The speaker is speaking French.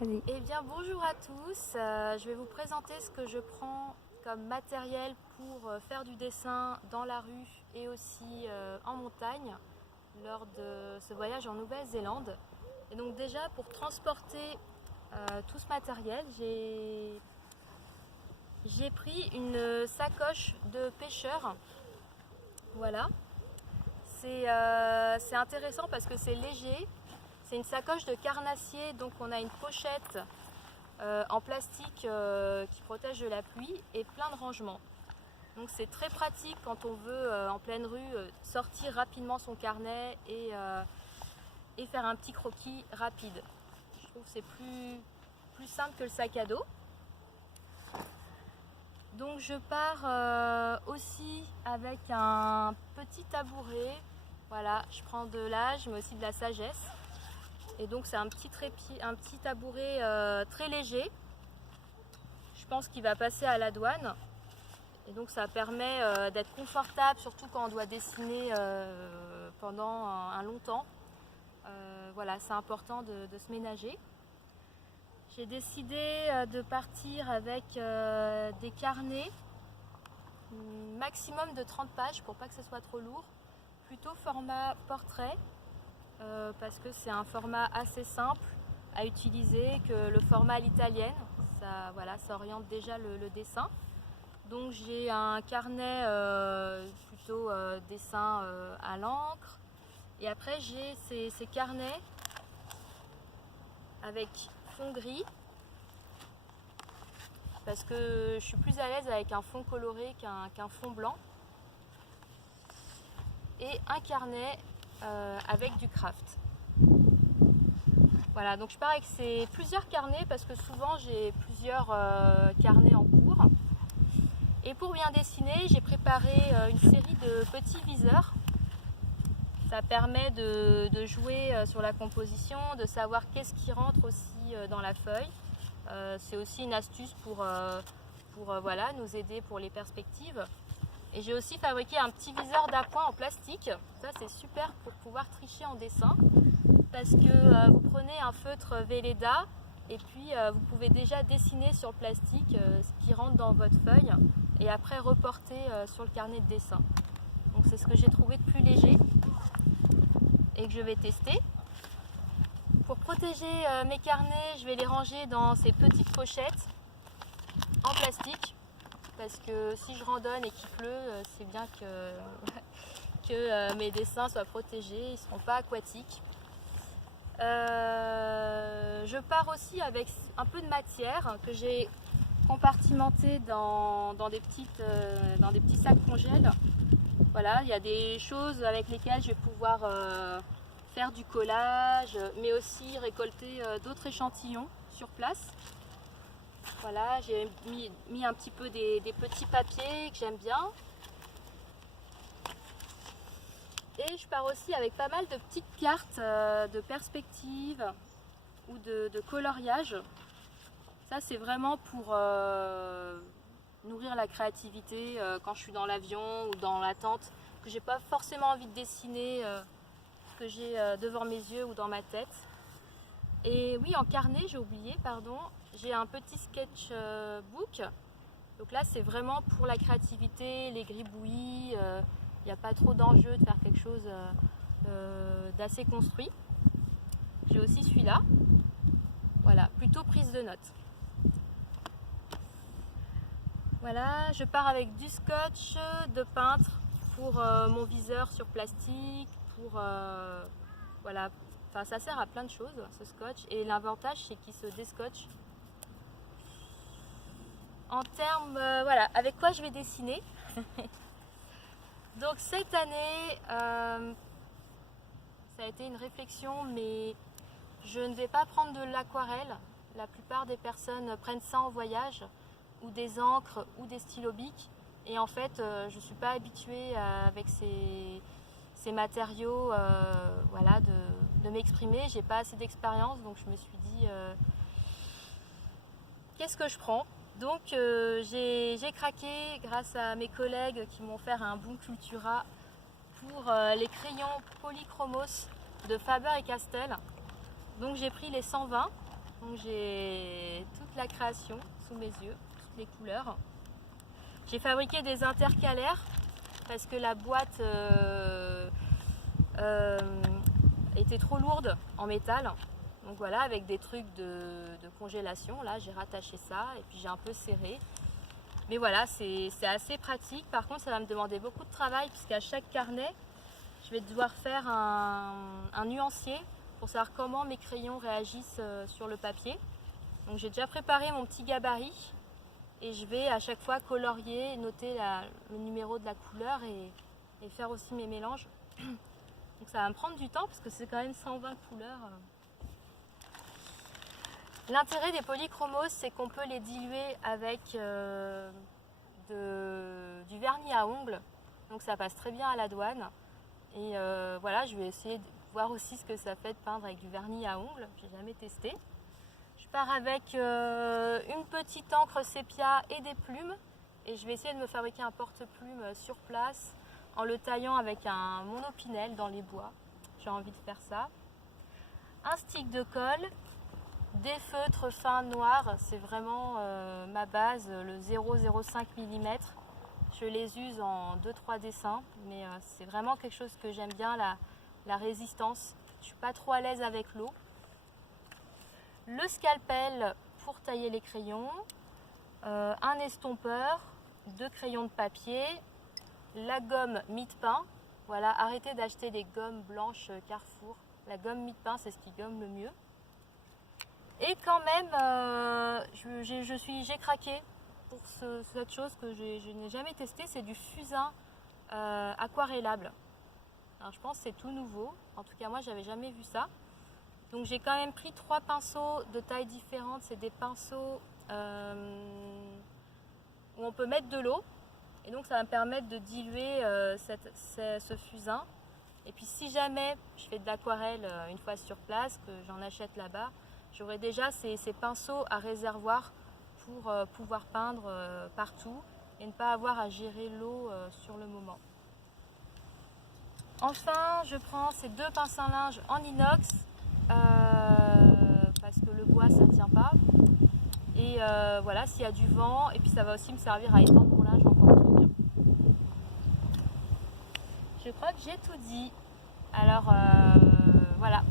Vas-y. Eh bien bonjour à tous, je vais vous présenter ce que je prends comme matériel pour faire du dessin dans la rue et aussi en montagne lors de ce voyage en Nouvelle-Zélande. Et donc déjà pour transporter tout ce matériel, j'ai pris une sacoche de pêcheur. Voilà, c'est intéressant parce que c'est léger. C'est une sacoche de carnassier, donc on a une pochette en plastique qui protège de la pluie et plein de rangements. Donc c'est très pratique quand on veut en pleine rue sortir rapidement son carnet et faire un petit croquis rapide. Je trouve que c'est plus simple que le sac à dos. Donc je pars aussi avec un petit tabouret. Voilà, je prends de l'âge mais aussi de la sagesse. Et donc c'est un petit tabouret très léger. Je pense qu'il va passer à la douane. Et donc ça permet d'être confortable, surtout quand on doit dessiner pendant un long temps. Voilà, c'est important de se ménager. J'ai décidé de partir avec des carnets, maximum de 30 pages pour pas que ce soit trop lourd. Plutôt format portrait. Parce que c'est un format assez simple à utiliser, que le format à l'italienne, ça, voilà, ça oriente déjà le dessin. Donc j'ai un carnet plutôt dessin à l'encre, et après j'ai ces carnets avec fond gris, parce que je suis plus à l'aise avec un fond coloré qu'un fond blanc, et un carnet avec du craft. Voilà, donc je pars avec plusieurs carnets parce que souvent j'ai plusieurs carnets en cours. Et pour bien dessiner, j'ai préparé une série de petits viseurs. Ça permet de jouer sur la composition, de savoir qu'est-ce qui rentre aussi dans la feuille. C'est aussi une astuce pour voilà, nous aider pour les perspectives. Et j'ai aussi fabriqué un petit viseur d'appoint en plastique. Ça c'est super pour pouvoir tricher en dessin, parce que vous prenez un feutre Velleda et puis vous pouvez déjà dessiner sur le plastique ce qui rentre dans votre feuille et après reporter sur le carnet de dessin. Donc c'est ce que j'ai trouvé de plus léger et que je vais tester. Pour protéger mes carnets, je vais les ranger dans ces petites pochettes en plastique, parce que si je randonne et qu'il pleut, c'est bien que mes dessins soient protégés, ils ne seront pas aquatiques. Je pars aussi avec un peu de matière que j'ai compartimenté dans des petits sacs congèles. Voilà, il y a des choses avec lesquelles je vais pouvoir faire du collage, mais aussi récolter d'autres échantillons sur place. Voilà, j'ai mis un petit peu des petits papiers que j'aime bien. Et je pars aussi avec pas mal de petites cartes de perspective ou de coloriage. Ça c'est vraiment pour nourrir la créativité quand je suis dans l'avion ou dans l'attente, que j'ai pas forcément envie de dessiner ce que j'ai devant mes yeux ou dans ma tête. Et oui, en carnet, j'ai oublié, pardon, j'ai un petit sketchbook. Donc là c'est vraiment pour la créativité, les gribouillis. Il n'y a pas trop d'enjeu de faire quelque chose d'assez construit. J'ai aussi celui-là. Voilà, plutôt prise de notes. Voilà, je pars avec du scotch de peintre pour mon viseur sur plastique, pour voilà, enfin ça sert à plein de choses ce scotch, et l'avantage c'est qu'il se déscotche. En termes, voilà, avec quoi je vais dessiner. Donc cette année, ça a été une réflexion, mais je ne vais pas prendre de l'aquarelle. La plupart des personnes prennent ça en voyage, ou des encres, ou des stylos bics. Et en fait, je ne suis pas habituée avec ces matériaux voilà, de m'exprimer. J'ai pas assez d'expérience, donc je me suis dit, qu'est-ce que je prends? Donc j'ai craqué grâce à mes collègues qui m'ont offert un bon Cultura pour les crayons polychromos de Faber et Castell. Donc j'ai pris les 120 Donc j'ai toute la création sous mes yeux, toutes les couleurs. J'ai fabriqué des intercalaires parce que la boîte était trop lourde en métal. Donc voilà, avec des trucs de congélation, là j'ai rattaché ça et puis j'ai un peu serré. Mais voilà, c'est assez pratique. Par contre, ça va me demander beaucoup de travail puisqu'à chaque carnet, je vais devoir faire un nuancier pour savoir comment mes crayons réagissent sur le papier. Donc j'ai déjà préparé mon petit gabarit et je vais à chaque fois colorier, noter le numéro de la couleur et faire aussi mes mélanges. Donc ça va me prendre du temps parce que c'est quand même 120 couleurs. L'intérêt des polychromos, c'est qu'on peut les diluer avec du vernis à ongles. Donc ça passe très bien à la douane. Et voilà, je vais essayer de voir aussi ce que ça fait de peindre avec du vernis à ongles. J'ai jamais testé. Je pars avec une petite encre sépia et des plumes. Et je vais essayer de me fabriquer un porte-plume sur place en le taillant avec un monopinel dans les bois. J'ai envie de faire ça. Un stick de colle. Des feutres fins noirs, c'est vraiment ma base, le 0,05 mm. Je les use en 2-3 dessins, mais c'est vraiment quelque chose que j'aime bien, la résistance. Je ne suis pas trop à l'aise avec l'eau. Le scalpel pour tailler les crayons, un estompeur, 2 crayons de papier, la gomme mie-de-pain. Voilà, arrêtez d'acheter des gommes blanches Carrefour. La gomme mie-de-pain, c'est ce qui gomme le mieux. Et quand même, j'ai craqué pour cette chose que je n'ai jamais testée, c'est du fusain aquarellable. Alors, je pense que c'est tout nouveau, en tout cas moi j'avais jamais vu ça. Donc j'ai quand même pris 3 pinceaux de tailles différentes, c'est des pinceaux où on peut mettre de l'eau. Et donc ça va me permettre de diluer ce fusain. Et puis si jamais je fais de l'aquarelle une fois sur place, que j'en achète là-bas, j'aurai déjà ces pinceaux à réservoir pour pouvoir peindre partout et ne pas avoir à gérer l'eau sur le moment. Enfin, je prends ces 2 pinces à linge en inox parce que le bois ça ne tient pas. Et voilà, s'il y a du vent, et puis ça va aussi me servir à étendre mon linge encore plus bien. Je crois que j'ai tout dit. Alors voilà.